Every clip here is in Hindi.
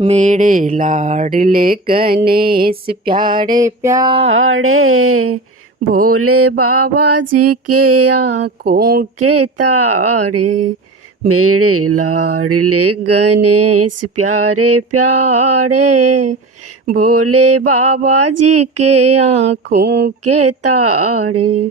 मेरे लाडले गणेश प्यारे प्यारे, भोले बाबा जी के आँखों के तारे। मेरे लाडले गणेश प्यारे प्यारे, भोले बाबा जी के आँखों के तारे।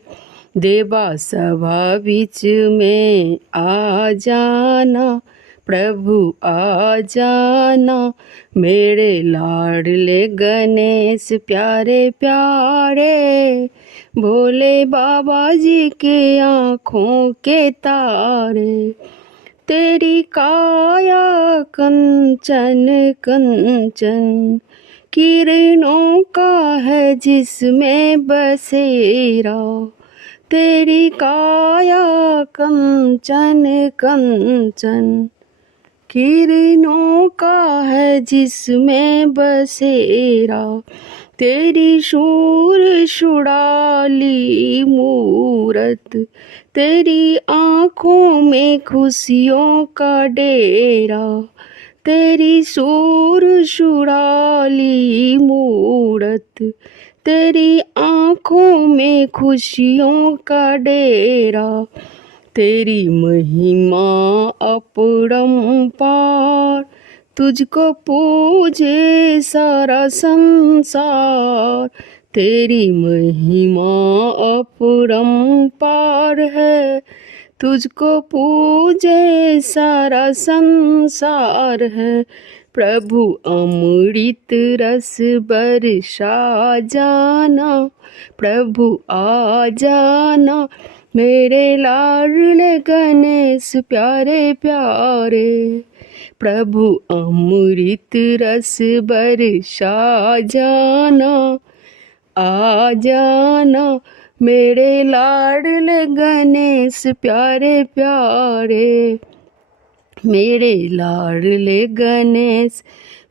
देवा सभा बीच में आ जाना, प्रभु आ जाना। मेरे लाडले गणेश प्यारे प्यारे, भोले बाबा जी के आँखों के तारे। तेरी काया कंचन कंचन, किरणों का है जिसमें बसेरा। तेरी काया कंचन कंचन, किरणों का है जिसमें बसेरा। तेरी शूर शुड़ाली मूरत, तेरी आँखों में खुशियों का डेरा। तेरी शूर शुड़ाली मूरत, तेरी आँखों में खुशियों का डेरा। तेरी महिमा अपरंपार, तुझको पूजे सारा संसार। तेरी महिमा अपरंपार है, तुझको पूजे सारा संसार है। प्रभु अमृत रस बरसा जाना, प्रभु आ जाना। मेरे लाडले गणेश प्यारे प्यारे, प्रभु अमृत रस बरसा जाना, आ जाना। मेरे लाडले गणेश प्यारे प्यारे, मेरे लाडले गणेश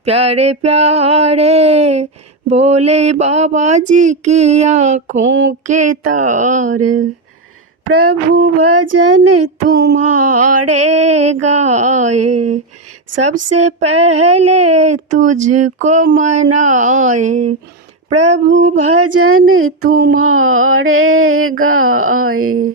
प्यारे प्यारे, भोले बाबा जी की आँखों के तारे। प्रभु भजन तुम्हारे गाए, सबसे पहले तुझको मनाए। प्रभु भजन तुम्हारे गाए,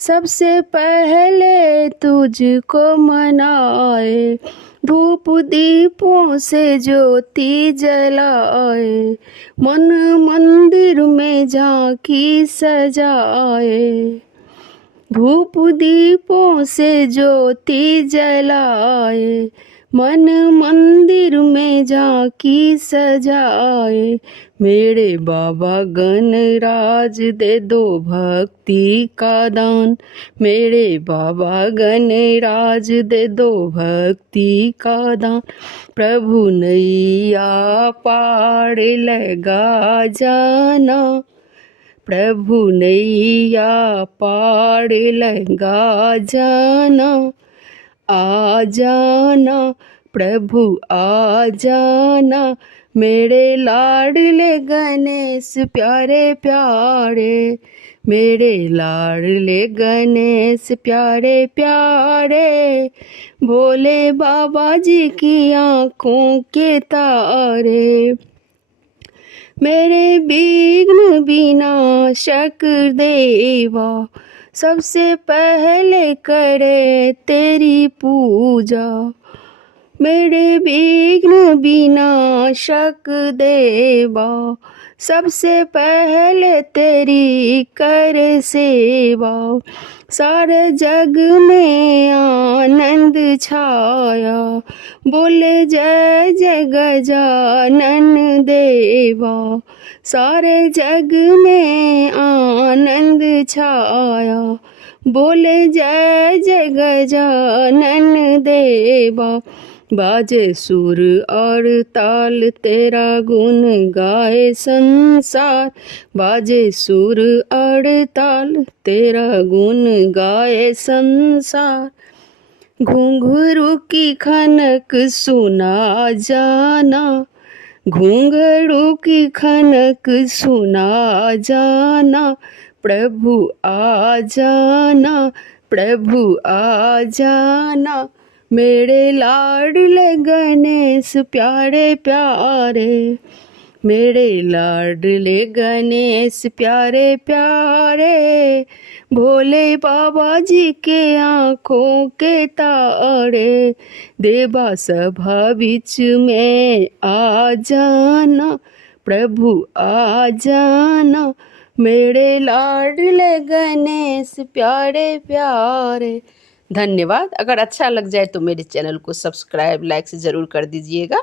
सबसे पहले तुझको मनाए। धूप दीपों से ज्योति जलाए, मन मंदिर में झांकी सजाए। धूप दीपों से ज्योति जलाए, मन मंदिर में झांकी सजाए। मेरे बाबा गणराज दे दो भक्ति का दान, मेरे बाबा गणराज दे दो भक्ति का दान। प्रभु नैया पार लगा जाना, प्रभु नैया पार लगा जाना, आ जाना। प्रभु आ जाना, मेरे लाडले गणेश प्यारे प्यारे, मेरे लाडले गणेश प्यारे प्यारे, भोले बाबा जी की आँखों के तारे। मेरे विघ्न विनाशक देवा, सबसे पहले करे तेरी पूजा। मेरे विघ्न विनाशक देवा, सबसे पहले तेरी कर सेवा। सारे जग में आनंद छाया, बोले जय जय गजानन देवा। सारे जग में आनंद छाया, बोले जय जय गजानन देवा। बाजे सुर और ताल तेरा गुण गाए संसार, बाजे सुर और ताल तेरा गुण गाए संसार। घुंघरू की खनक सुना जाना, घुंघरू की खनक सुना जाना। प्रभु आ जाना, प्रभु आ जाना। मेरे लाडले गणेश प्यारे प्यारे, मेरे लाडले गणेश प्यारे प्यारे, भोले बाबा जी के आँखों के तारे, देवा सभा बीच में आ जाना, प्रभु आ जाना, मेरे लाडले गणेश प्यारे प्यारे। धन्यवाद। अगर अच्छा लग जाए तो मेरे चैनल को सब्सक्राइब लाइक से ज़रूर कर दीजिएगा।